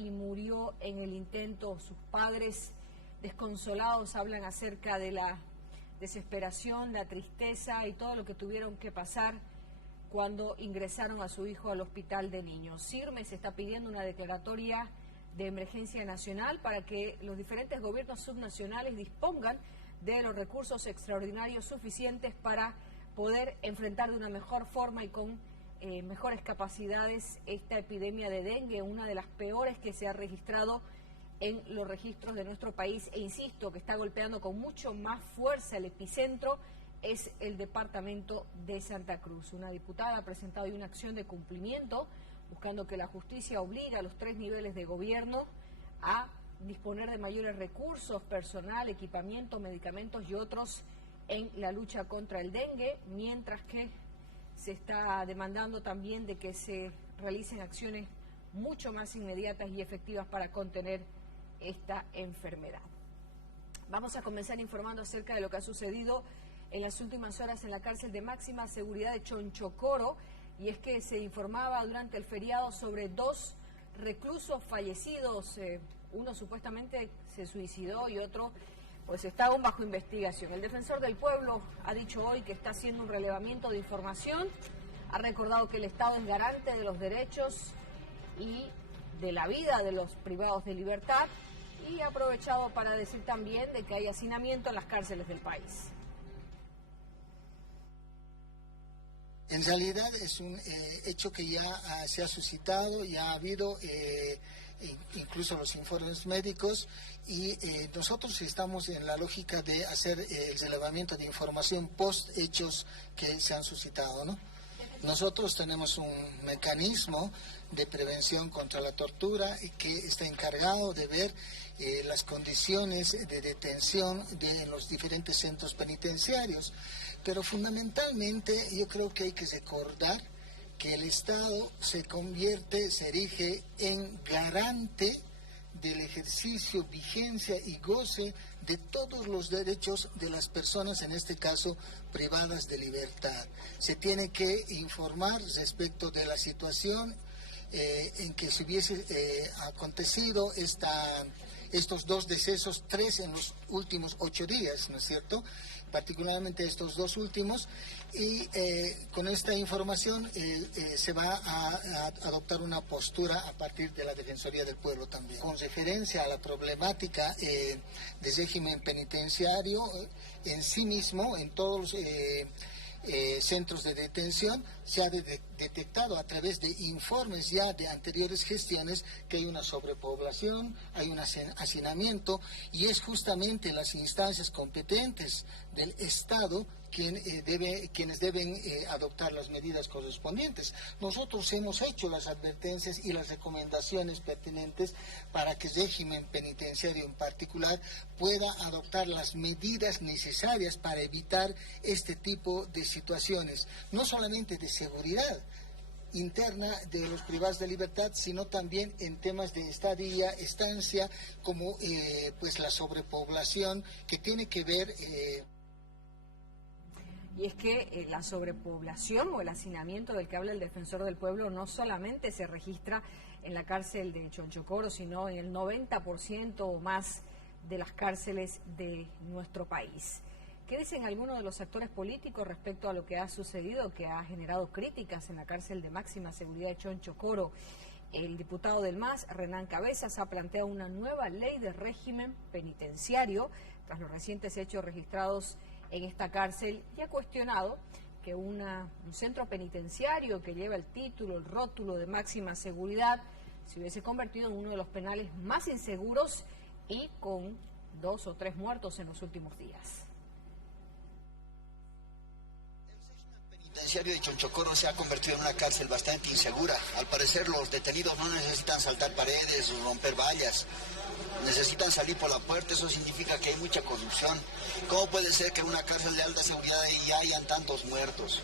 y murió en el intento. Sus padres, desconsolados, hablan acerca de la desesperación, la tristeza y todo lo que tuvieron que pasar cuando ingresaron a su hijo al hospital de niños. CIRMES está pidiendo una declaratoria de emergencia nacional para que los diferentes gobiernos subnacionales dispongan de los recursos extraordinarios suficientes para poder enfrentar de una mejor forma y con mejores capacidades esta epidemia de dengue, una de las peores que se ha registrado en los registros de nuestro país. E insisto, que está golpeando con mucho más fuerza. El epicentro es el departamento de Santa Cruz. Una diputada ha presentado hoy una acción de cumplimiento buscando que la justicia obligue a los 3 niveles de gobierno a disponer de mayores recursos, personal, equipamiento, medicamentos y otros en la lucha contra el dengue, mientras que se está demandando también de que se realicen acciones mucho más inmediatas y efectivas para contener esta enfermedad. Vamos a comenzar informando acerca de lo que ha sucedido en las últimas horas en la cárcel de máxima seguridad de Chonchocoro, y es que se informaba durante el feriado sobre 2 reclusos fallecidos. Uno supuestamente se suicidó y otro pues está aún bajo investigación. El defensor del pueblo ha dicho hoy que está haciendo un relevamiento de información, ha recordado que el Estado es garante de los derechos y de la vida de los privados de libertad, y ha aprovechado para decir también de que hay hacinamiento en las cárceles del país. En realidad es un hecho que ya se ha suscitado, ya ha habido incluso los informes médicos, y nosotros estamos en la lógica de hacer el relevamiento de información post hechos que se han suscitado, ¿no? Nosotros tenemos un mecanismo de prevención contra la tortura que está encargado de ver las condiciones de detención en los diferentes centros penitenciarios. Pero fundamentalmente yo creo que hay que recordar que el Estado se erige en garante del ejercicio, vigencia y goce de todos los derechos de las personas, en este caso privadas de libertad. Se tiene que informar respecto de la situación en que se hubiese acontecido estos 2 decesos, 3 en los últimos 8 días, ¿no es cierto?, particularmente estos 2 últimos, y con esta información se va a adoptar una postura a partir de la Defensoría del Pueblo también. Con referencia a la problemática del régimen penitenciario en sí mismo, en todos los centros de detención, se ha detectado a través de informes ya de anteriores gestiones que hay una sobrepoblación, hay un hacinamiento, y es justamente las instancias competentes del Estado quienes deben adoptar las medidas correspondientes. Nosotros hemos hecho las advertencias y las recomendaciones pertinentes para que el régimen penitenciario en particular pueda adoptar las medidas necesarias para evitar este tipo de situaciones, no solamente de seguridad interna de los privados de libertad, sino también en temas de estadía, estancia, como pues la sobrepoblación que tiene que ver... Y es que la sobrepoblación o el hacinamiento del que habla el defensor del pueblo no solamente se registra en la cárcel de Chonchocoro, sino en el 90% o más de las cárceles de nuestro país. ¿Qué dicen algunos de los actores políticos respecto a lo que ha sucedido, que ha generado críticas en la cárcel de máxima seguridad de Chonchocoro? El diputado del MAS, Renán Cabezas, ha planteado una nueva ley de régimen penitenciario tras los recientes hechos registrados en esta cárcel, y ha cuestionado que un centro penitenciario que lleva el título, el rótulo de máxima seguridad, se hubiese convertido en uno de los penales más inseguros y con 2 o 3 muertos en los últimos días. El penitenciario de Chonchocoro se ha convertido en una cárcel bastante insegura. Al parecer los detenidos no necesitan saltar paredes o romper vallas, necesitan salir por la puerta. Eso significa que hay mucha corrupción. ¿Cómo puede ser que en una cárcel de alta seguridad ya hayan tantos muertos?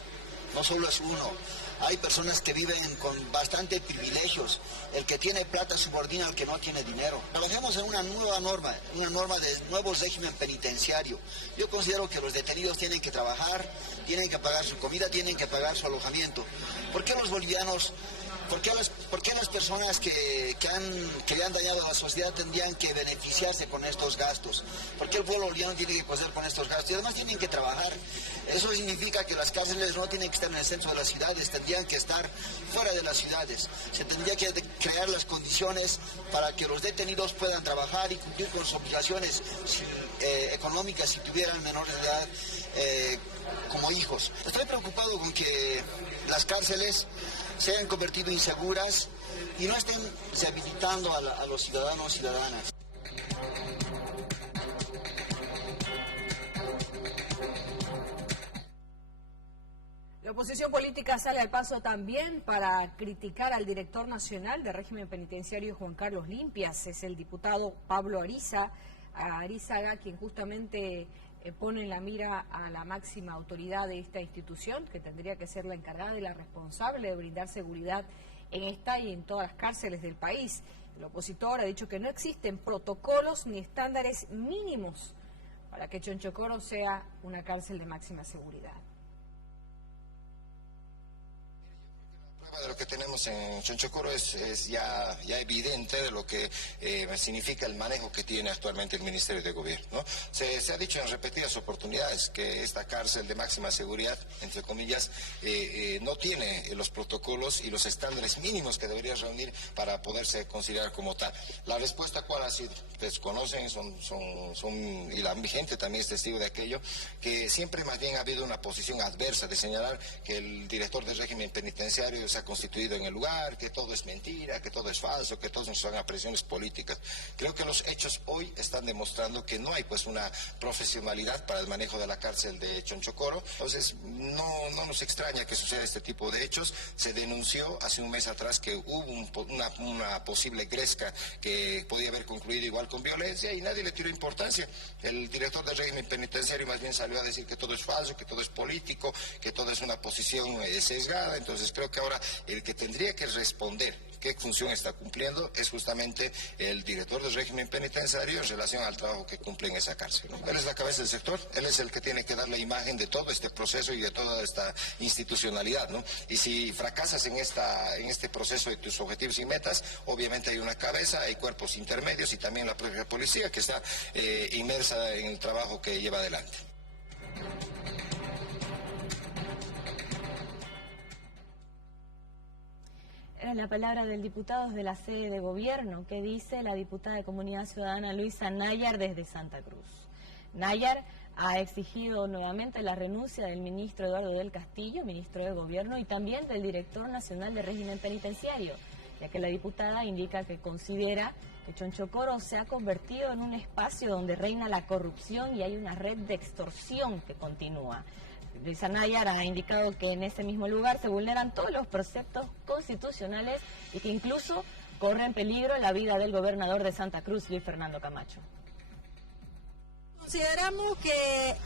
No solo es uno, hay personas que viven con bastante privilegios. El que tiene plata subordina al que no tiene dinero. Trabajemos en una nueva norma de nuevo régimen penitenciario. Yo considero que los detenidos tienen que trabajar, tienen que pagar su comida, tienen que pagar su alojamiento. ¿Por qué los bolivianos ¿Por qué las personas que le han dañado a la sociedad tendrían que beneficiarse con estos gastos? ¿Por qué el pueblo boliviano tiene que coser con estos gastos? Y además tienen que trabajar. Eso significa que las cárceles no tienen que estar en el centro de las ciudades, tendrían que estar fuera de las ciudades. Se tendría que crear las condiciones para que los detenidos puedan trabajar y cumplir con sus obligaciones económicas si tuvieran menor de edad como hijos. Estoy preocupado con que las cárceles se hayan convertido inseguras y no estén rehabilitando a los ciudadanos y ciudadanas. La oposición política sale al paso también para criticar al director nacional del régimen penitenciario Juan Carlos Limpias. Es el diputado Pablo Arizaga quien justamente pone en la mira a la máxima autoridad de esta institución, que tendría que ser la encargada y la responsable de brindar seguridad en esta y en todas las cárceles del país. El opositor ha dicho que no existen protocolos ni estándares mínimos para que Chonchocoro sea una cárcel de máxima seguridad. De lo que tenemos en Chonchocoro es ya evidente de lo que significa el manejo que tiene actualmente el Ministerio de Gobierno, ¿no? Se ha dicho en repetidas oportunidades que esta cárcel de máxima seguridad, entre comillas, no tiene los protocolos y los estándares mínimos que debería reunir para poderse considerar como tal. La respuesta cuál ha sido, ustedes conocen, y la gente también es testigo de aquello, que siempre más bien ha habido una posición adversa de señalar que el director del régimen penitenciario se ha constituido en el lugar, que todo es mentira, que todo es falso, que todos son presiones políticas. Creo que los hechos hoy están demostrando que no hay pues una profesionalidad para el manejo de la cárcel de Chonchocoro. Entonces no nos extraña que suceda este tipo de hechos. Se denunció hace un mes atrás que hubo una posible gresca que podía haber concluido igual con violencia y nadie le tiró importancia. El director del régimen penitenciario más bien salió a decir que todo es falso, que todo es político, que todo es una posición sesgada. Entonces creo que ahora el que tendría que responder qué función está cumpliendo es justamente el director del régimen penitenciario en relación al trabajo que cumple en esa cárcel, ¿no? Él es la cabeza del sector, él es el que tiene que dar la imagen de todo este proceso y de toda esta institucionalidad, ¿no? Y si fracasas en este proceso de tus objetivos y metas, obviamente hay una cabeza, hay cuerpos intermedios y también la propia policía que está inmersa en el trabajo que lleva adelante. Era la palabra del diputado de la sede de gobierno, que dice la diputada de Comunidad Ciudadana Luisa Nayar desde Santa Cruz. Nayar ha exigido nuevamente la renuncia del ministro Eduardo del Castillo, ministro de Gobierno, y también del director nacional de régimen penitenciario, ya que la diputada indica que considera que Chonchocoro se ha convertido en un espacio donde reina la corrupción y hay una red de extorsión que continúa. Luisa Nayar ha indicado que en ese mismo lugar se vulneran todos los preceptos constitucionales y que incluso corre en peligro la vida del gobernador de Santa Cruz, Luis Fernando Camacho. Consideramos que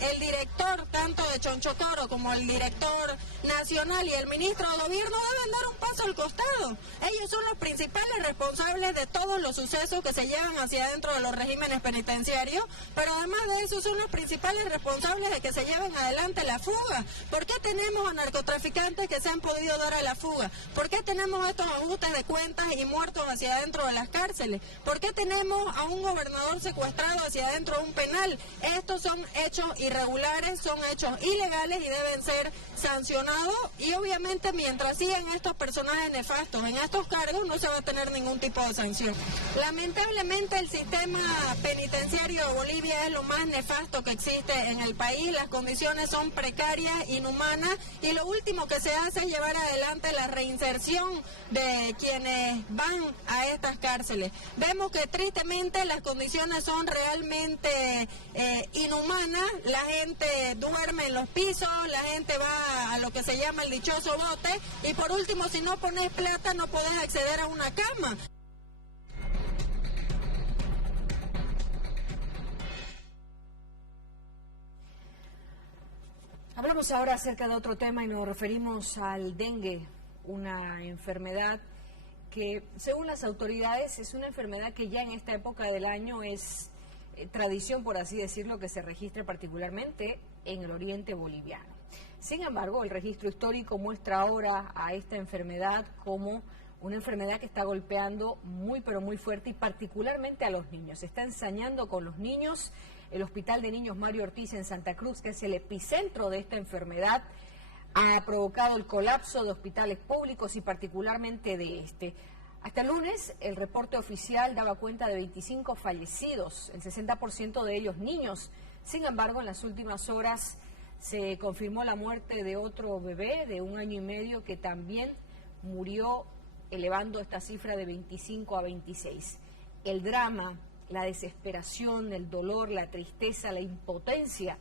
el director tanto de Chonchocoro como el director nacional y el ministro de Gobierno deben dar un paso al costado. Ellos son los principales responsables de todos los sucesos que se llevan hacia adentro de los regímenes penitenciarios, pero además de eso son los principales responsables de que se lleven adelante la fuga. ¿Por qué tenemos a narcotraficantes que se han podido dar a la fuga? ¿Por qué tenemos estos ajustes de cuentas y muertos hacia adentro de las cárceles? ¿Por qué tenemos a un gobernador secuestrado hacia adentro de un penal? Estos son hechos irregulares, son hechos ilegales y deben ser sancionados, y obviamente mientras sigan estos personajes nefastos en estos cargos no se va a tener ningún tipo de sanción. Lamentablemente el sistema penitenciario de Bolivia es lo más nefasto que existe en el país, las condiciones son precarias, inhumanas, y lo último que se hace es llevar adelante la reinserción de quienes van a estas cárceles. Vemos que tristemente las condiciones son realmente inhumana, la gente duerme en los pisos, la gente va a lo que se llama el dichoso bote, y por último, si no pones plata no podés acceder a una cama. Hablamos ahora acerca de otro tema y nos referimos al dengue, una enfermedad que, según las autoridades, es una enfermedad que ya en esta época del año es tradición, por así decirlo, que se registre particularmente en el oriente boliviano. Sin embargo, el registro histórico muestra ahora a esta enfermedad como una enfermedad que está golpeando muy pero muy fuerte y particularmente a los niños. Se está ensañando con los niños. El Hospital de Niños Mario Ortiz en Santa Cruz, que es el epicentro de esta enfermedad, ha provocado el colapso de hospitales públicos y particularmente de este. Hasta el lunes, el reporte oficial daba cuenta de 25 fallecidos, el 60% de ellos niños. Sin embargo, en las últimas horas se confirmó la muerte de otro bebé de 1 año y medio que también murió, elevando esta cifra de 25 a 26. El drama, la desesperación, el dolor, la tristeza, la impotencia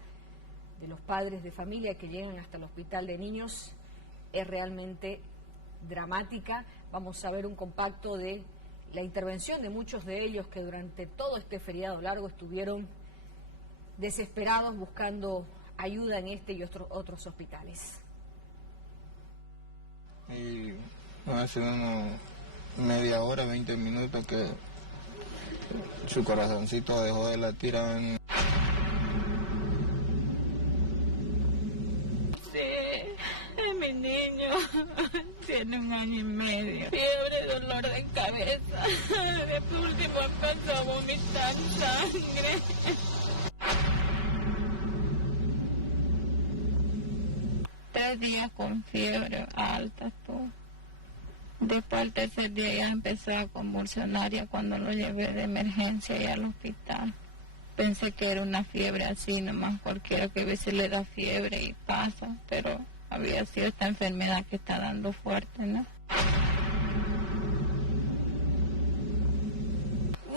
de los padres de familia que llegan hasta el hospital de niños es realmente dramática. Vamos a ver un compacto de la intervención de muchos de ellos que durante todo este feriado largo estuvieron desesperados buscando ayuda en este y otros hospitales. Y hace media hora, 20 minutos que su corazoncito dejó de latir. Sí, es mi niño, tiene 1 año y medio, fiebre, dolor de cabeza, de último empezó a vomitar sangre. Tres días con fiebre alta, todo. Después al tercer día ya empezó a convulsionar, ya cuando lo llevé de emergencia ya al hospital. Pensé que era una fiebre así nomás, cualquiera que a veces le da fiebre y pasa, pero había sido esta enfermedad que está dando fuerte, ¿no?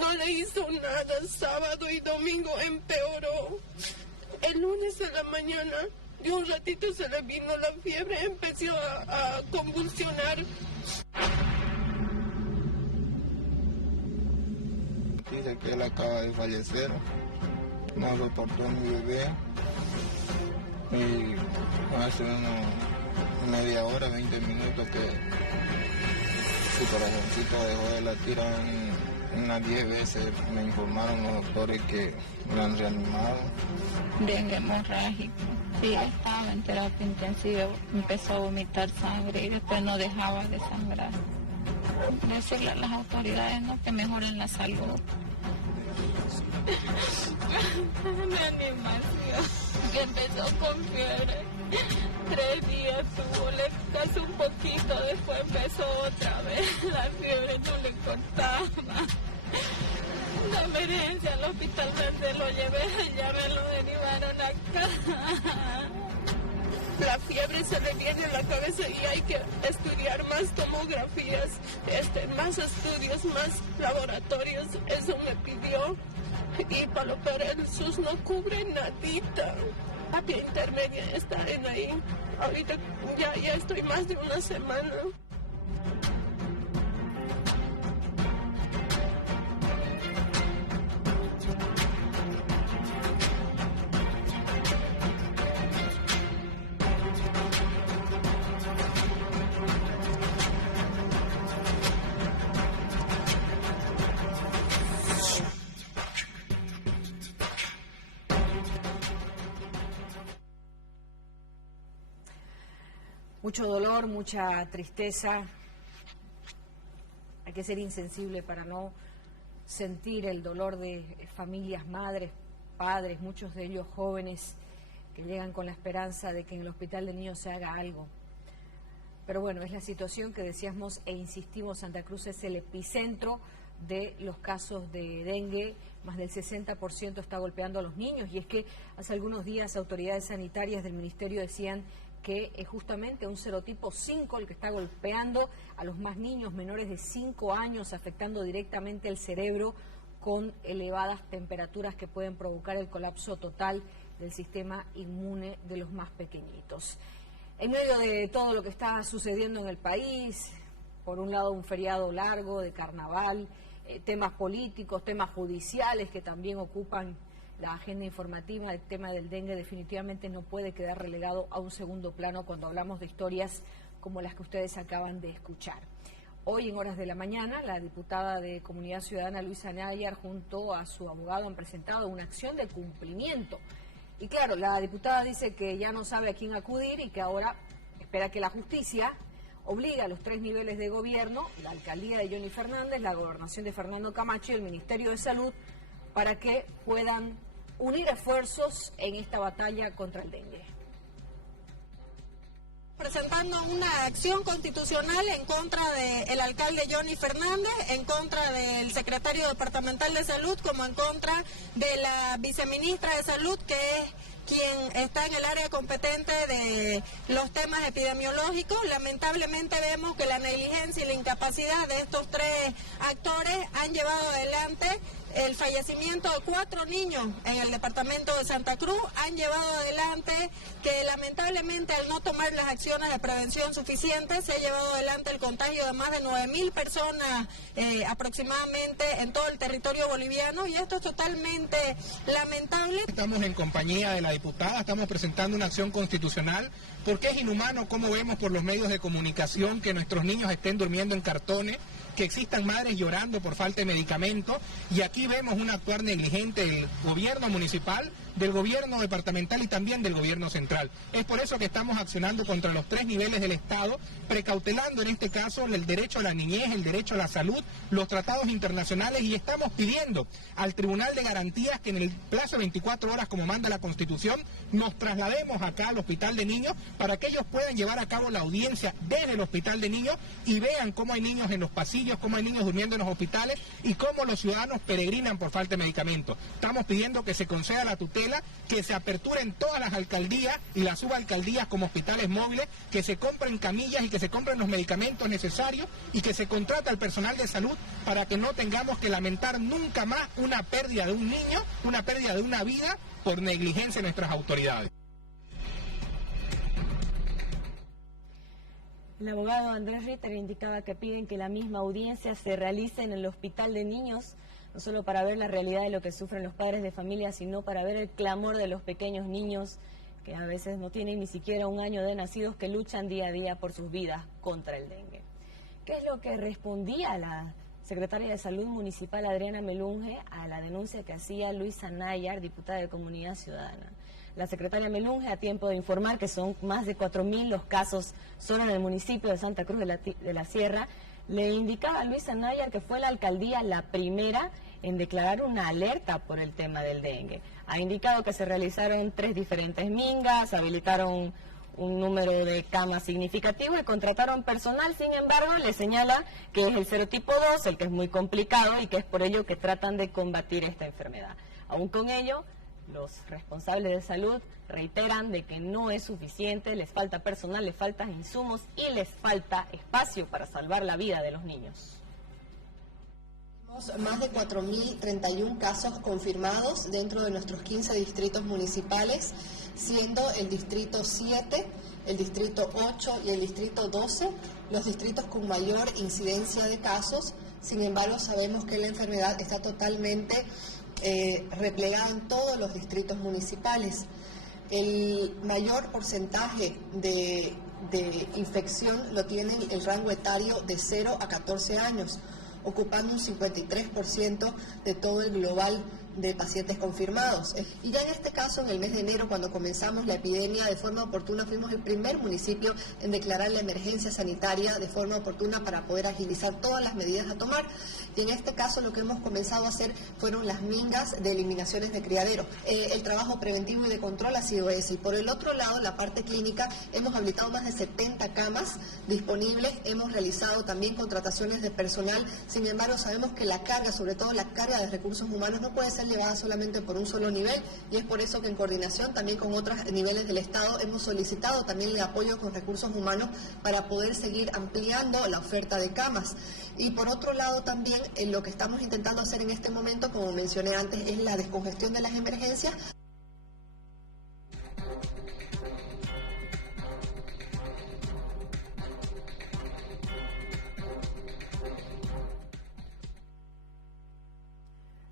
No le hizo nada, sábado y domingo empeoró. El lunes a la mañana, de un ratito se le vino la fiebre, empezó a convulsionar. Dice que él acaba de fallecer, no soportó mi bebé y hace media hora, 20 minutos que su corazoncito dejó de latir unas 10 veces. Me informaron los doctores que lo han reanimado. Dengue hemorrágico. Sí, estaba en terapia intensiva, empezó a vomitar sangre y después no dejaba de sangrar. Decirle a las autoridades, ¿no?, que mejoren la salud. La animación, que empezó con fiebre, 3 días tuvo, le pasó un poquito, después empezó otra vez, la fiebre no le cortaba. La emergencia al hospital donde lo llevé, ya me lo derivaron acá. La fiebre se le viene a la cabeza y hay que estudiar más tomografías, más estudios, más laboratorios. Eso me pidió. Y para lo peor, el SUS no cubre nadita. Terapia intermedia está en ahí. Ahorita ya estoy más de 1 semana. Mucho dolor, mucha tristeza. Hay que ser insensible para no sentir el dolor de familias, madres, padres, muchos de ellos jóvenes que llegan con la esperanza de que en el hospital de niños se haga algo. Pero bueno, es la situación que decíamos e insistimos. Santa Cruz es el epicentro de los casos de dengue. Más del 60% está golpeando a los niños, y es que hace algunos días autoridades sanitarias del ministerio decían que es justamente un serotipo 5 el que está golpeando a los más niños menores de 5 años, afectando directamente el cerebro con elevadas temperaturas que pueden provocar el colapso total del sistema inmune de los más pequeñitos. En medio de todo lo que está sucediendo en el país, por un lado un feriado largo de carnaval, temas políticos, temas judiciales que también ocupan la agenda informativa, el tema del dengue definitivamente no puede quedar relegado a un segundo plano cuando hablamos de historias como las que ustedes acaban de escuchar. Hoy en horas de la mañana, la diputada de Comunidad Ciudadana, Luisa Nayar, junto a su abogado han presentado una acción de cumplimiento. Y claro, la diputada dice que ya no sabe a quién acudir y que ahora espera que la justicia obliga a los 3 niveles de gobierno, la alcaldía de Johnny Fernández, la gobernación de Fernando Camacho y el Ministerio de Salud, para que puedan unir esfuerzos en esta batalla contra el dengue. Presentando una acción constitucional en contra del alcalde Johnny Fernández, en contra del secretario departamental de salud, como en contra de la viceministra de salud, que es quien está en el área competente de los temas epidemiológicos. Lamentablemente vemos que la negligencia y la incapacidad de estos 3 actores han llevado adelante el fallecimiento de 4 niños en el departamento de Santa Cruz, han llevado adelante que lamentablemente al no tomar las acciones de prevención suficientes se ha llevado adelante el contagio de más de 9.000 personas aproximadamente en todo el territorio boliviano, y esto es totalmente lamentable. Estamos en compañía de la diputada, estamos presentando una acción constitucional porque es inhumano como vemos por los medios de comunicación que nuestros niños estén durmiendo en cartones, que existan madres llorando por falta de medicamentos, y aquí vemos un actuar negligente del gobierno municipal, del gobierno departamental y también del gobierno central. Es por eso que estamos accionando contra los 3 niveles del Estado, precautelando en este caso el derecho a la niñez, el derecho a la salud, los tratados internacionales, y estamos pidiendo al Tribunal de Garantías que en el plazo de 24 horas, como manda la Constitución, nos traslademos acá al Hospital de Niños para que ellos puedan llevar a cabo la audiencia desde el Hospital de Niños y vean cómo hay niños en los pasillos, cómo hay niños durmiendo en los hospitales y cómo los ciudadanos peregrinan por falta de medicamentos. Estamos pidiendo que se conceda la tutela, que se aperturen todas las alcaldías y las subalcaldías como hospitales móviles, que se compren camillas y que se compren los medicamentos necesarios y que se contrate al personal de salud para que no tengamos que lamentar nunca más una pérdida de un niño, una pérdida de una vida por negligencia de nuestras autoridades. El abogado Andrés Ritter indicaba que piden que la misma audiencia se realice en el Hospital de Niños, no solo para ver la realidad de lo que sufren los padres de familia, sino para ver el clamor de los pequeños niños que a veces no tienen ni siquiera 1 año de nacidos, que luchan día a día por sus vidas contra el dengue. ¿Qué es lo que respondía la secretaria de Salud Municipal, Adriana Melunge, a la denuncia que hacía Luisa Nayar, diputada de Comunidad Ciudadana? La secretaria Melunge, a tiempo de informar que son más de 4.000 los casos solo en el municipio de Santa Cruz de la Sierra, le indicaba a Luisa Nayar que fue la alcaldía la primera en declarar una alerta por el tema del dengue. Ha indicado que se realizaron 3 diferentes mingas, habilitaron un número de camas significativo y contrataron personal. Sin embargo, le señala que es el serotipo 2, el que es muy complicado, y que es por ello que tratan de combatir esta enfermedad. Aún con ello, los responsables de salud reiteran de que no es suficiente, les falta personal, les faltan insumos y les falta espacio para salvar la vida de los niños. Más de 4.031 casos confirmados dentro de nuestros 15 distritos municipales, siendo el distrito 7, el distrito 8 y el distrito 12 los distritos con mayor incidencia de casos. Sin embargo, sabemos que la enfermedad está totalmente replegada en todos los distritos municipales. El mayor porcentaje de infección lo tiene el rango etario de 0 a 14 años, ocupando un 53% de todo el global de pacientes confirmados. Y ya en este caso, en el mes de enero, cuando comenzamos la epidemia de forma oportuna, fuimos el primer municipio en declarar la emergencia sanitaria de forma oportuna para poder agilizar todas las medidas a tomar. Y en este caso lo que hemos comenzado a hacer fueron las mingas de eliminaciones de criadero. El trabajo preventivo y de control ha sido ese. Y por el otro lado, la parte clínica, hemos habilitado más de 70 camas disponibles, hemos realizado también contrataciones de personal. Sin embargo, sabemos que la carga, sobre todo la carga de recursos humanos, no puede ser llevada solamente por un solo nivel, y es por eso que en coordinación también con otros niveles del Estado hemos solicitado también el apoyo con recursos humanos para poder seguir ampliando la oferta de camas. Y por otro lado también lo que estamos intentando hacer en este momento, como mencioné antes, es la descongestión de las emergencias.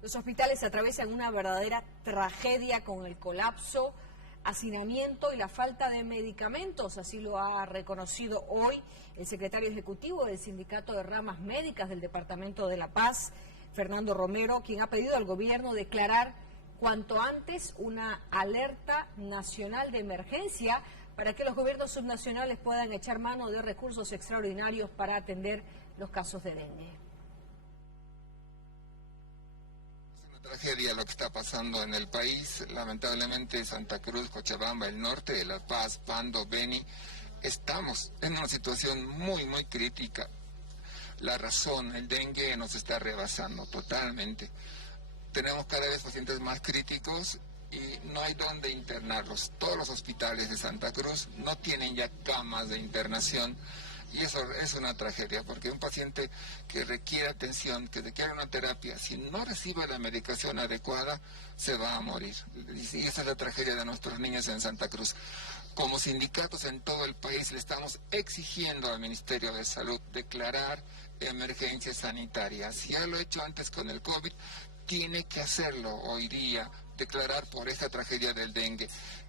Los hospitales atraviesan una verdadera tragedia con el colapso, hacinamiento y la falta de medicamentos. Así lo ha reconocido hoy el secretario ejecutivo del Sindicato de Ramas Médicas del Departamento de La Paz, Fernando Romero, quien ha pedido al gobierno declarar cuanto antes una alerta nacional de emergencia para que los gobiernos subnacionales puedan echar mano de recursos extraordinarios para atender los casos de dengue. Tragedia lo que está pasando en el país. Lamentablemente Santa Cruz, Cochabamba, el norte de La Paz, Pando, Beni, estamos en una situación muy crítica. La razón, el dengue nos está rebasando totalmente. Tenemos cada vez pacientes más críticos y no hay dónde internarlos. Todos los hospitales de Santa Cruz no tienen ya camas de internación. Y eso es una tragedia, porque un paciente que requiere atención, que requiere una terapia, si no recibe la medicación adecuada, se va a morir. Y esa es la tragedia de nuestros niños en Santa Cruz. Como sindicatos en todo el país le estamos exigiendo al Ministerio de Salud declarar emergencia sanitaria. Si ya lo ha hecho antes con el COVID, tiene que hacerlo hoy día, declarar por esta tragedia del dengue.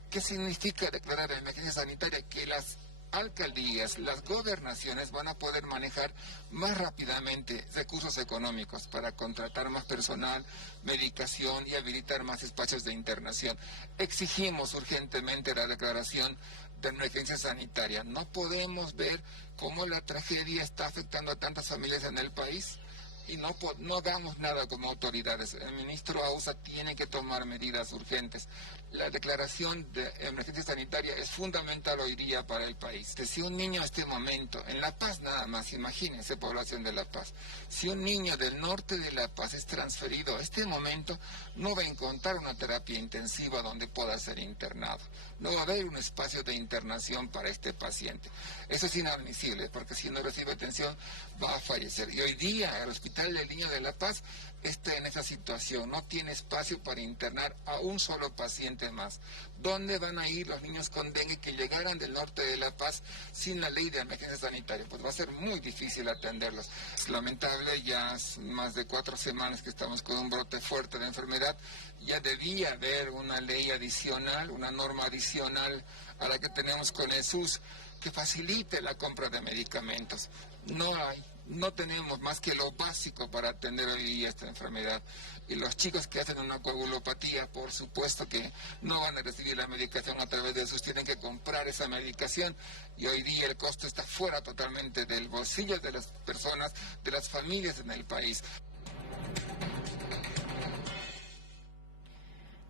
¿Qué significa declarar emergencia sanitaria? Que las alcaldías, las gobernaciones van a poder manejar más rápidamente recursos económicos para contratar más personal, medicación y habilitar más espacios de internación. Exigimos urgentemente la declaración de emergencia sanitaria. No podemos ver cómo la tragedia está afectando a tantas familias en el país y no hagamos nada como autoridades. El ministro Ausa tiene que tomar medidas urgentes. La declaración de emergencia sanitaria es fundamental hoy día para el país. Si un niño a este momento, en La Paz nada más, imagínense población de La Paz, si un niño del norte de La Paz es transferido a este momento, no va a encontrar una terapia intensiva donde pueda ser internado. No va a haber un espacio de internación para este paciente. Eso es inadmisible, porque si no recibe atención va a fallecer. Y hoy día el Hospital del Niño de La Paz está en esa situación, no tiene espacio para internar a un solo paciente más. ¿Dónde van a ir los niños con dengue que llegaran del norte de La Paz sin la ley de emergencia sanitaria? Pues va a ser muy difícil atenderlos. Es lamentable, ya más de 4 semanas que estamos con un brote fuerte de enfermedad. Ya debía haber una ley adicional, una norma adicional a la que tenemos con el SUS que facilite la compra de medicamentos. No hay. No tenemos más que lo básico para atender hoy día esta enfermedad. Y los chicos que hacen una coagulopatía, por supuesto que no van a recibir la medicación a través de sus, tienen que comprar esa medicación. Y hoy día el costo está fuera totalmente del bolsillo de las personas, de las familias en el país.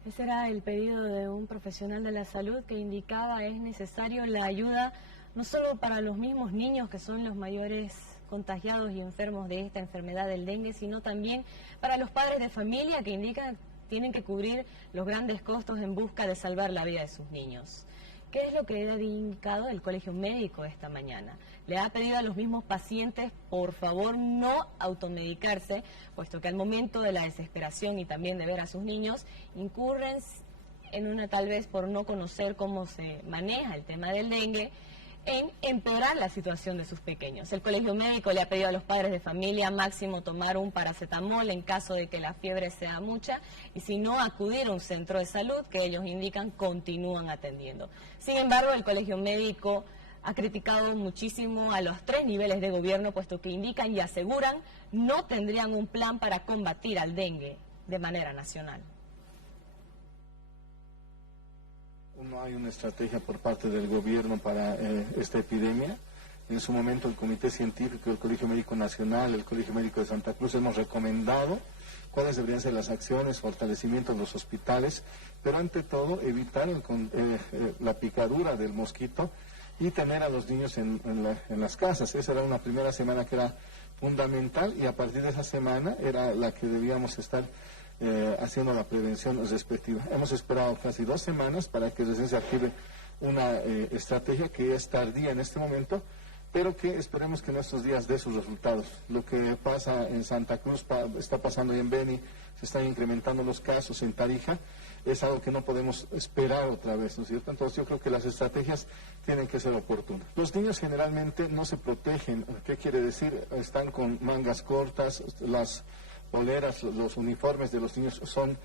Ese era el pedido de un profesional de la salud que indicaba es necesario la ayuda no solo para los mismos niños que son los mayores contagiados y enfermos de esta enfermedad del dengue, sino también para los padres de familia que indican tienen que cubrir los grandes costos en busca de salvar la vida de sus niños. ¿Qué es lo que ha indicado el Colegio Médico esta mañana? Le ha pedido a los mismos pacientes, por favor, no automedicarse, puesto que al momento de la desesperación y también de ver a sus niños, incurren en una, tal vez por no conocer cómo se maneja el tema del dengue, en empeorar la situación de sus pequeños. El Colegio Médico le ha pedido a los padres de familia máximo tomar un paracetamol en caso de que la fiebre sea mucha y si no acudir a un centro de salud que ellos indican continúan atendiendo. Sin embargo, el Colegio Médico ha criticado muchísimo a los 3 niveles de gobierno, puesto que indican y aseguran no tendrían un plan para combatir al dengue de manera nacional. No hay una estrategia por parte del gobierno para esta epidemia. En su momento el Comité Científico, el Colegio Médico Nacional, el Colegio Médico de Santa Cruz hemos recomendado cuáles deberían ser las acciones, fortalecimiento de los hospitales, pero ante todo evitar la picadura del mosquito y tener a los niños en las casas. Esa era una primera semana que era fundamental y a partir de esa semana era la que debíamos estar haciendo la prevención respectiva. Hemos esperado casi 2 semanas para que recién se active una estrategia que es tardía en este momento, pero que esperemos que en estos días dé sus resultados. Lo que pasa en Santa Cruz está pasando en Beni, se están incrementando los casos en Tarija, es algo que no podemos esperar otra vez, ¿no es cierto? Entonces yo creo que las estrategias tienen que ser oportunas. Los niños generalmente no se protegen, ¿qué quiere decir? Están con mangas cortas, las poleras, los uniformes de los niños son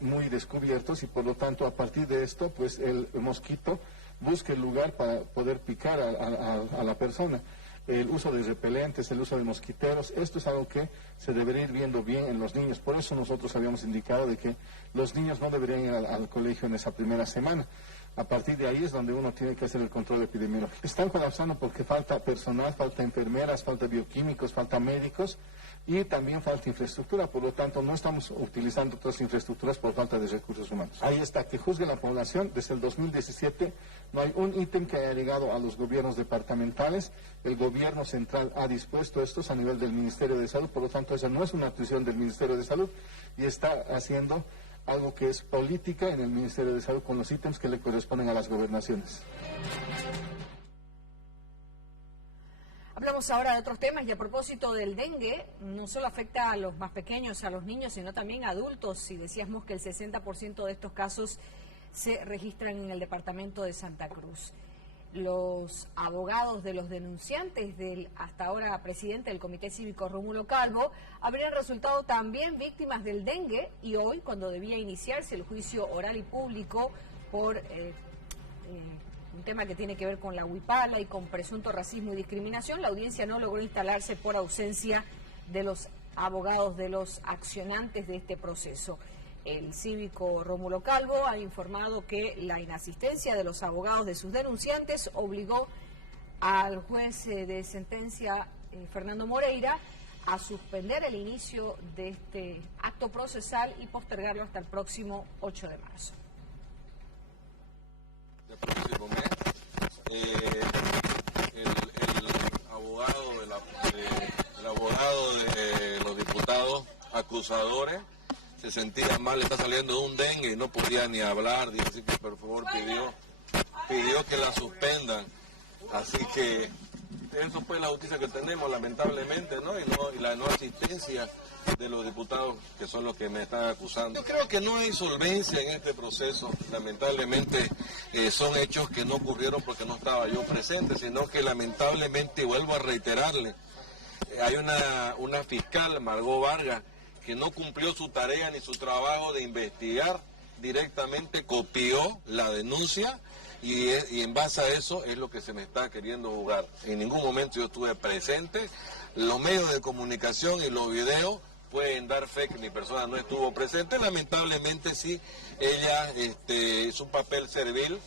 muy descubiertos y por lo tanto a partir de esto pues el mosquito busca el lugar para poder picar a la persona. El uso de repelentes, el uso de mosquiteros, esto es algo que se debería ir viendo bien en los niños. Por eso nosotros habíamos indicado de que los niños no deberían ir al colegio en esa primera semana. A partir de ahí es donde uno tiene que hacer el control epidemiológico. Están colapsando porque falta personal, falta enfermeras, falta bioquímicos, falta médicos y también falta infraestructura. Por lo tanto, no estamos utilizando otras infraestructuras por falta de recursos humanos. Ahí está, que juzgue la población. Desde el 2017 no hay un ítem que haya llegado a los gobiernos departamentales. El gobierno central ha dispuesto estos a nivel del Ministerio de Salud. Por lo tanto, esa no es una atribución del Ministerio de Salud y está haciendo algo que es política en el Ministerio de Salud con los ítems que le corresponden a las gobernaciones. Hablamos ahora de otros temas y a propósito del dengue, no solo afecta a los más pequeños, a los niños, sino también a adultos. Y decíamos que el 60% de estos casos se registran en el departamento de Santa Cruz. Los abogados de los denunciantes del hasta ahora presidente del Comité Cívico Rómulo Calvo habrían resultado también víctimas del dengue y hoy, cuando debía iniciarse el juicio oral y público por un tema que tiene que ver con la huipala y con presunto racismo y discriminación, la audiencia no logró instalarse por ausencia de los abogados de los accionantes de este proceso. El cívico Rómulo Calvo ha informado que la inasistencia de los abogados de sus denunciantes obligó al juez de sentencia, Fernando Moreira, a suspender el inicio de este acto procesal y postergarlo hasta el próximo 8 de marzo. El próximo mes, el abogado de los diputados acusadores se sentía mal, le está saliendo un dengue y no podía ni hablar, dice que por favor pidió que la suspendan. Así que eso fue la justicia que tenemos, lamentablemente, ¿no? Y la no asistencia de los diputados que son los que me están acusando. Yo creo que no hay solvencia en este proceso, lamentablemente son hechos que no ocurrieron porque no estaba yo presente, sino que lamentablemente, vuelvo a reiterarle, hay una fiscal, Margot Vargas, que no cumplió su tarea ni su trabajo de investigar, directamente copió la denuncia y en base a eso es lo que se me está queriendo jugar. En ningún momento yo estuve presente, los medios de comunicación y los videos pueden dar fe que mi persona no estuvo presente, lamentablemente sí, ella hizo un papel servil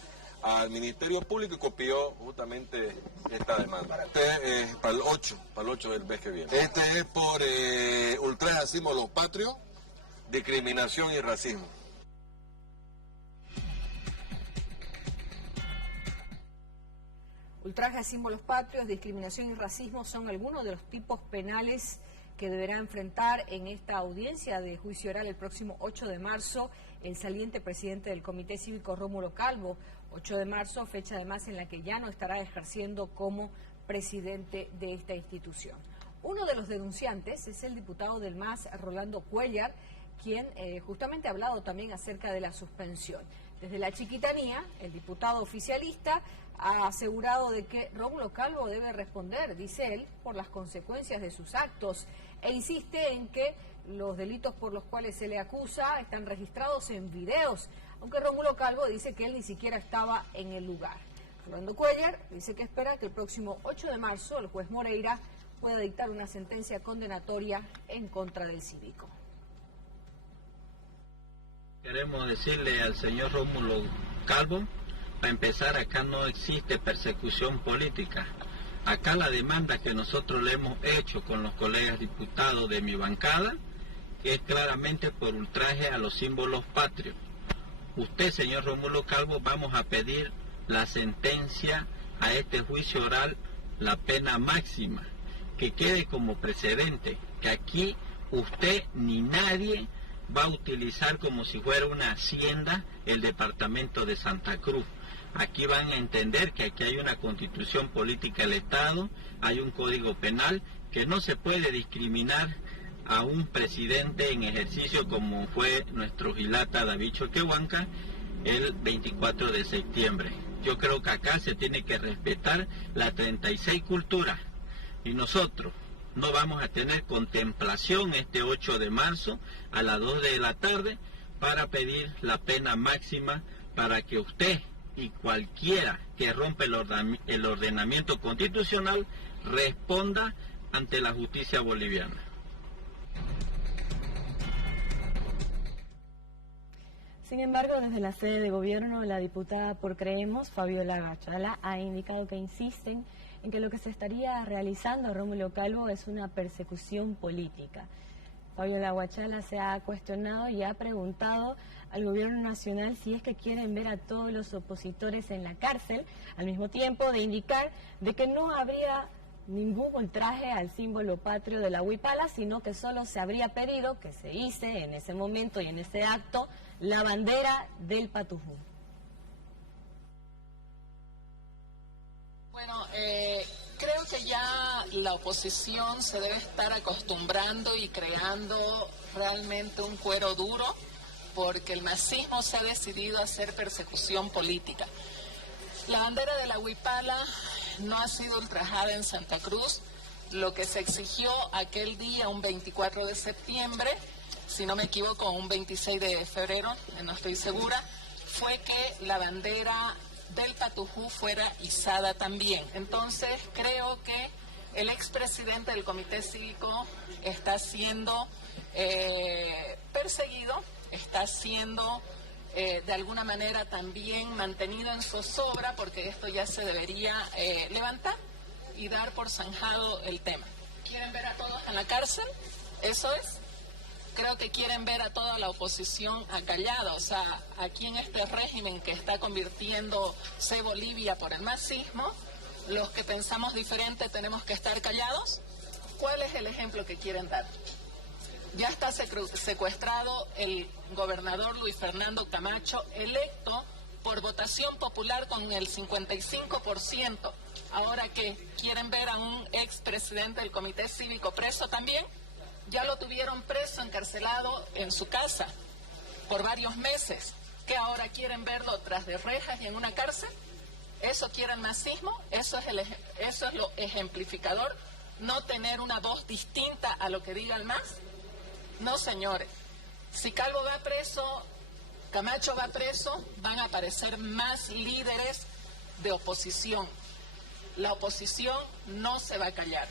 al Ministerio Público y copió justamente esta demanda. Este es para el 8 del mes que viene. Este es por ultraje a símbolos patrios, discriminación y racismo. Ultraje a símbolos patrios, discriminación y racismo son algunos de los tipos penales que deberá enfrentar en esta audiencia de juicio oral el próximo 8 de marzo el saliente presidente del Comité Cívico Rómulo Calvo. 8 de marzo, fecha además en la que ya no estará ejerciendo como presidente de esta institución. Uno de los denunciantes es el diputado del MAS, Rolando Cuellar, quien justamente ha hablado también acerca de la suspensión. Desde la Chiquitanía, el diputado oficialista ha asegurado de que Rómulo Calvo debe responder, dice él, por las consecuencias de sus actos e insiste en que los delitos por los cuales se le acusa están registrados en videos, aunque Rómulo Calvo dice que él ni siquiera estaba en el lugar. Rolando Cuellar dice que espera que el próximo 8 de marzo el juez Moreira pueda dictar una sentencia condenatoria en contra del cívico. Queremos decirle al señor Rómulo Calvo, para empezar, acá no existe persecución política. Acá la demanda que nosotros le hemos hecho con los colegas diputados de mi bancada es claramente por ultraje a los símbolos patrios. Usted, señor Rómulo Calvo, vamos a pedir la sentencia a este juicio oral, la pena máxima, que quede como precedente, que aquí usted ni nadie va a utilizar como si fuera una hacienda el departamento de Santa Cruz. Aquí van a entender que aquí hay una constitución política del Estado, hay un código penal, que no se puede discriminar a un presidente en ejercicio como fue nuestro Gilata David Choquehuanca el 24 de septiembre. Yo creo que acá se tiene que respetar la 36 culturas y nosotros no vamos a tener contemplación este 8 de marzo a las 2 de la tarde para pedir la pena máxima para que usted y cualquiera que rompe el ordenamiento constitucional responda ante la justicia boliviana. Sin embargo, desde la sede de gobierno, la diputada por Creemos, Fabiola Huachala, ha indicado que insisten en que lo que se estaría realizando a Rómulo Calvo es una persecución política. Fabiola Huachala se ha cuestionado y ha preguntado al gobierno nacional si es que quieren ver a todos los opositores en la cárcel, al mismo tiempo de indicar de que no habría ningún ultraje al símbolo patrio de la huipala, sino que solo se habría pedido que se hice en ese momento y en ese acto la bandera del Patujú. Bueno, creo que ya la oposición se debe estar acostumbrando y creando realmente un cuero duro, porque el masismo se ha decidido a hacer persecución política. La bandera de la huipala no ha sido ultrajada en Santa Cruz. Lo que se exigió aquel día, un 24 de septiembre, si no me equivoco, un 26 de febrero, no estoy segura, fue que la bandera del Patujú fuera izada también. Entonces, creo que el expresidente del Comité Cívico está siendo perseguido, está siendo de alguna manera también mantenido en zozobra, porque esto ya se debería levantar y dar por zanjado el tema. ¿Quieren ver a todos en la cárcel? ¿Eso es? Creo que quieren ver a toda la oposición acallada. O sea, aquí en este régimen que está convirtiéndose Bolivia por el masismo, los que pensamos diferente tenemos que estar callados. ¿Cuál es el ejemplo que quieren dar? Ya está secuestrado el gobernador Luis Fernando Camacho, electo por votación popular con el 55%. Ahora que quieren ver a un expresidente del Comité Cívico preso también, ya lo tuvieron preso, encarcelado en su casa por varios meses. ¿Que ahora quieren verlo tras de rejas y en una cárcel? ¿Eso quieren masismo? ¿Eso es lo ejemplificador? ¿No tener una voz distinta a lo que diga el MAS? No, señores. Si Calvo va preso, Camacho va preso, van a aparecer más líderes de oposición. La oposición no se va a callar.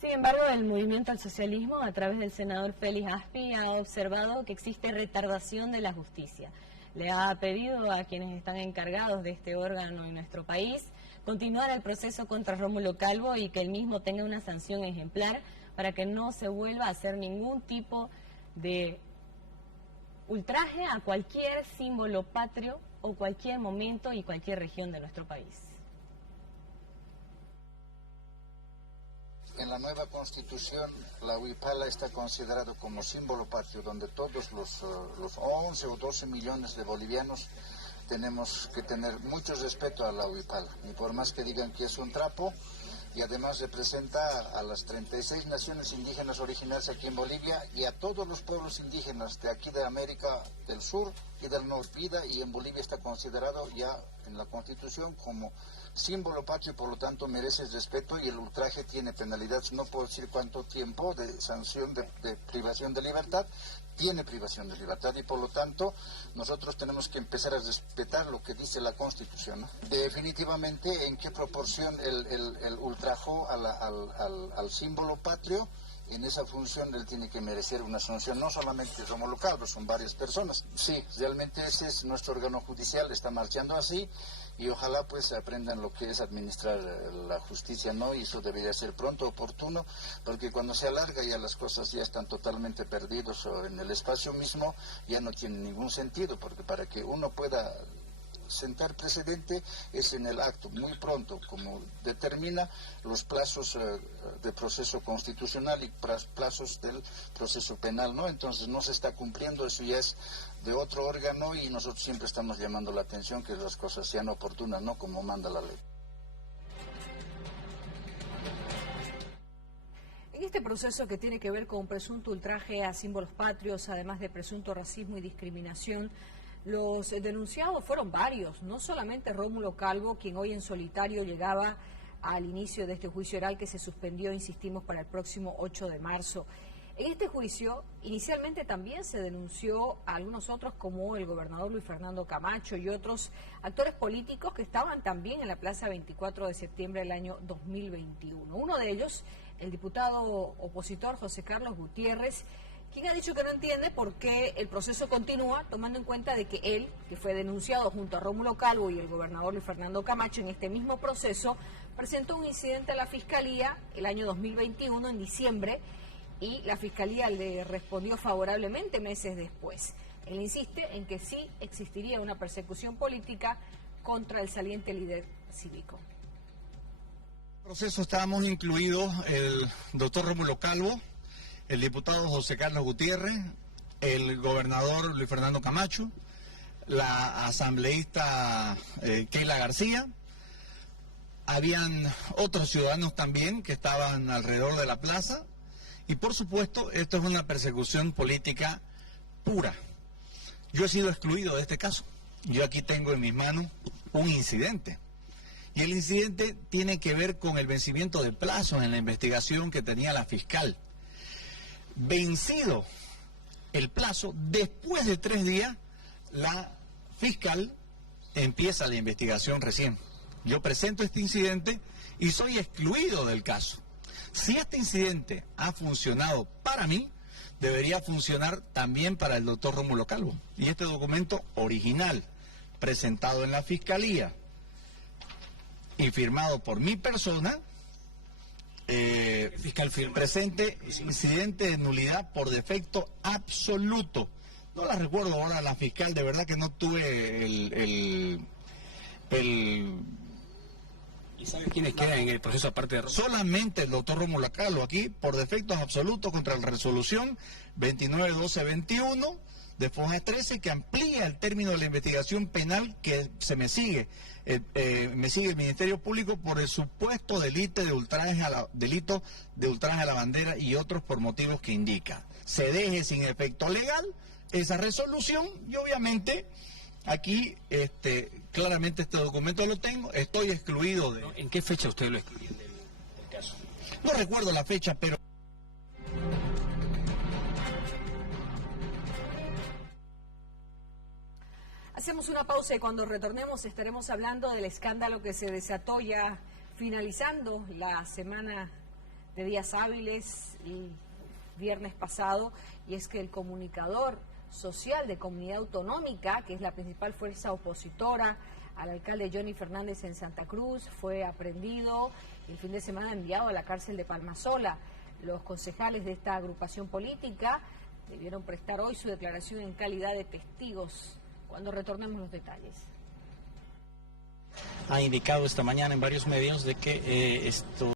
Sin embargo, el Movimiento al Socialismo, a través del senador Félix Aspi, ha observado que existe retardación de la justicia. Le ha pedido a quienes están encargados de este órgano en nuestro país continuar el proceso contra Rómulo Calvo y que el mismo tenga una sanción ejemplar para que no se vuelva a hacer ningún tipo de ultraje a cualquier símbolo patrio o cualquier momento y cualquier región de nuestro país. En la nueva Constitución, la huipala está considerado como símbolo patrio, donde todos los 11 o 12 millones de bolivianos tenemos que tener mucho respeto a la huipala, y por más que digan que es un trapo, y además representa a las 36 naciones indígenas originarias aquí en Bolivia y a todos los pueblos indígenas de aquí de América del Sur y del Norte, y en Bolivia está considerado ya en la Constitución como símbolo patrio, por lo tanto merece respeto, y el ultraje tiene penalidades, no puedo decir cuánto tiempo de sanción de privación de libertad, tiene privación de libertad, y por lo tanto nosotros tenemos que empezar a respetar lo que dice la Constitución, ¿no? Definitivamente, en qué proporción el ultrajo al símbolo patrio, en esa función él tiene que merecer una sanción, no solamente Rómulo Calvo, son varias personas. Sí, realmente ese es nuestro órgano judicial, está marchando así, y ojalá pues aprendan lo que es administrar la justicia, ¿no? Y eso debería ser pronto, oportuno, porque cuando se alarga ya las cosas ya están totalmente perdidos, o en el espacio mismo ya no tiene ningún sentido, porque para que uno pueda sentar precedente es en el acto, muy pronto, como determina los plazos de proceso constitucional y plazos del proceso penal, ¿no? Entonces no se está cumpliendo, eso ya es de otro órgano, y nosotros siempre estamos llamando la atención que las cosas sean oportunas, ¿no? Como manda la ley. En este proceso que tiene que ver con presunto ultraje a símbolos patrios, además de presunto racismo y discriminación, los denunciados fueron varios, no solamente Rómulo Calvo, quien hoy en solitario llegaba al inicio de este juicio oral que se suspendió, insistimos, para el próximo 8 de marzo. En este juicio, inicialmente también se denunció a algunos otros, como el gobernador Luis Fernando Camacho y otros actores políticos que estaban también en la plaza 24 de septiembre del año 2021. Uno de ellos, el diputado opositor José Carlos Gutiérrez, quien ha dicho que no entiende por qué el proceso continúa, tomando en cuenta de que él, que fue denunciado junto a Rómulo Calvo y el gobernador Luis Fernando Camacho en este mismo proceso, presentó un incidente a la Fiscalía el año 2021, en diciembre, y la Fiscalía le respondió favorablemente meses después. Él insiste en que sí existiría una persecución política contra el saliente líder cívico. En el proceso estábamos incluidos el doctor Rómulo Calvo, el diputado José Carlos Gutiérrez, el gobernador Luis Fernando Camacho, la asambleísta Keila García. Habían otros ciudadanos también que estaban alrededor de la plaza. Y por supuesto, esto es una persecución política pura. Yo he sido excluido de este caso. Yo aquí tengo en mis manos un incidente. Y el incidente tiene que ver con el vencimiento de plazos en la investigación que tenía la fiscal. Vencido el plazo, después de 3 días, la fiscal empieza la investigación recién. Yo presento este incidente y soy excluido del caso. Si este incidente ha funcionado para mí, debería funcionar también para el doctor Rómulo Calvo. Y este documento original, presentado en la Fiscalía y firmado por mi persona, fiscal presente incidente de nulidad por defecto absoluto. No la recuerdo ahora la fiscal, de verdad que no tuve ¿Y sabe quiénes quedan en el proceso aparte de Rómulo? Solamente el doctor Rómulo Calvo aquí, por defectos absolutos contra la resolución 29-12-21 de Foja 13, que amplía el término de la investigación penal que se me sigue el Ministerio Público por el supuesto delito de ultraje a la bandera y otros por motivos que indica. Se deje sin efecto legal esa resolución y obviamente aquí claramente este documento lo tengo, estoy excluido de... ¿En qué fecha usted lo excluyó del caso? No recuerdo la fecha, pero... Hacemos una pausa y cuando retornemos estaremos hablando del escándalo que se desató ya finalizando la semana de días hábiles el viernes pasado, y es que el comunicador social de Comunidad Autonómica, que es la principal fuerza opositora al alcalde Johnny Fernández en Santa Cruz, fue aprehendido y el fin de semana enviado a la cárcel de Palmasola. Los concejales de esta agrupación política debieron prestar hoy su declaración en calidad de testigos. Cuando retornemos los detalles. Ha indicado esta mañana en varios medios de que esto